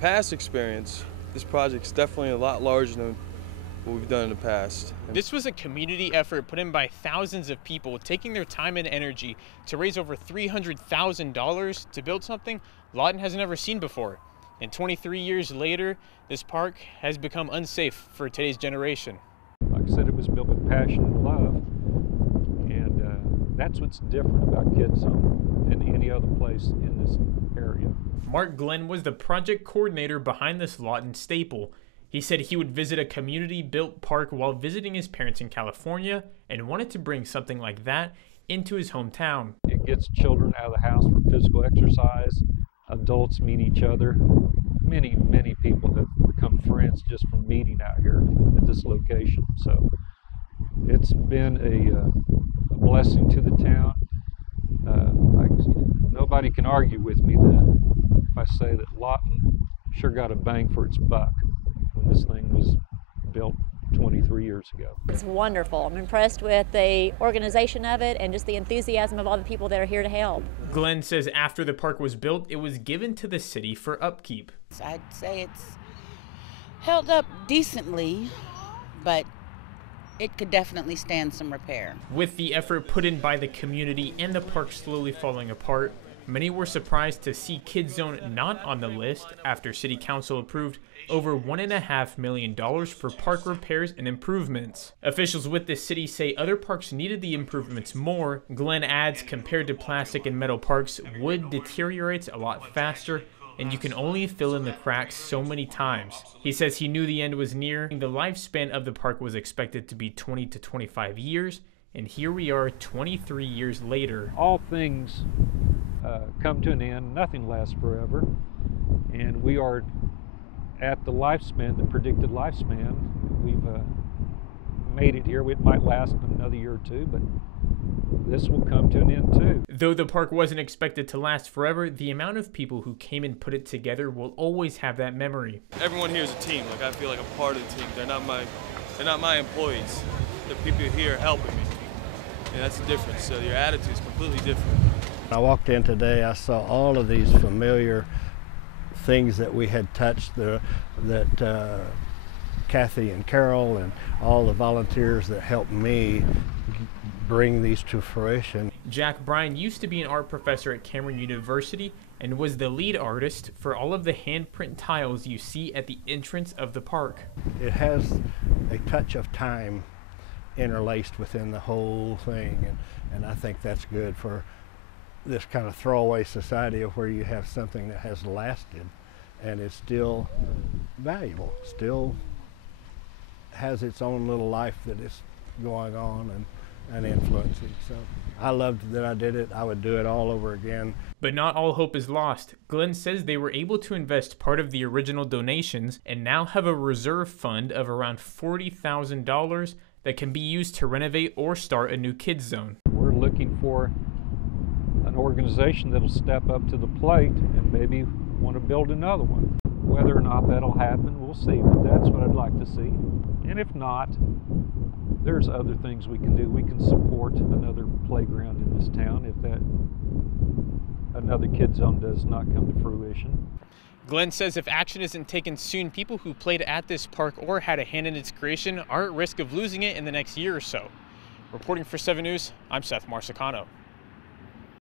Past experience, this project's definitely a lot larger than what we've done in the past. This was a community effort put in by thousands of people taking their time and energy to raise over $300,000 to build something Lawton has never seen before. And 23 years later, this park has become unsafe for today's generation. Like I said, it was built with passion and love, and that's what's different about Kids Zone than any other place in this area. Mark Glenn was the project coordinator behind this Lawton staple. He said he would visit a community-built park while visiting his parents in California and wanted to bring something like that into his hometown. It gets children out of the house for physical exercise. Adults meet each other. Many, many people have become friends just from meeting out here at this location. So it's been a blessing to the town. Nobody can argue with me that if I say that Lawton sure got a bang for its buck when this thing was built 23 years ago. It's wonderful. I'm impressed with the organization of it and just the enthusiasm of all the people that are here to help. Glenn says after the park was built, it was given to the city for upkeep. I'd say it's held up decently, but it could definitely stand some repair. With the effort put in by the community and the park slowly falling apart, many were surprised to see Kids Zone not on the list after City Council approved over $1.5 million for park repairs and improvements. Officials with the city say other parks needed the improvements more. Glenn adds, compared to plastic and metal parks, wood deteriorates a lot faster, and you can only fill in the cracks so many times. He says he knew the end was near. The lifespan of the park was expected to be 20 to 25 years, and here we are 23 years later. All things come to an end. Nothing lasts forever, and we are at the lifespan, the predicted lifespan. We've made it here. It might last another year or two, but this will come to an end too. Though the park wasn't expected to last forever, the amount of people who came and put it together will always have that memory. Everyone here is a team. Like, I feel like I'm part of the team. They're not my employees. The people here helping me. And that's the difference. So your attitude is completely different. I walked in today, I saw all of these familiar things that we had touched, that Kathy and Carol and all the volunteers that helped me bring these to fruition. Jack Bryan used to be an art professor at Cameron University and was the lead artist for all of the handprint tiles you see at the entrance of the park. It has a touch of time interlaced within the whole thing, and I think that's good for this kind of throwaway society of where you have something that has lasted and is still valuable, still has its own little life that is going on and influencing. So I loved that I did it. I would do it all over again. But not all hope is lost. Glenn says they were able to invest part of the original donations and now have a reserve fund of around $40,000 that can be used to renovate or start a new Kids Zone. We're looking for an organization that'll step up to the plate and maybe want to build another one. Whether or not that'll happen, we'll see, but that's what I'd like to see. And if not, there's other things we can do. We can support another playground in this town if that another Kids Zone does not come to fruition. Glenn says if action isn't taken soon, people who played at this park or had a hand in its creation are at risk of losing it in the next year or so. Reporting for 7 News, I'm Seth Marsicano.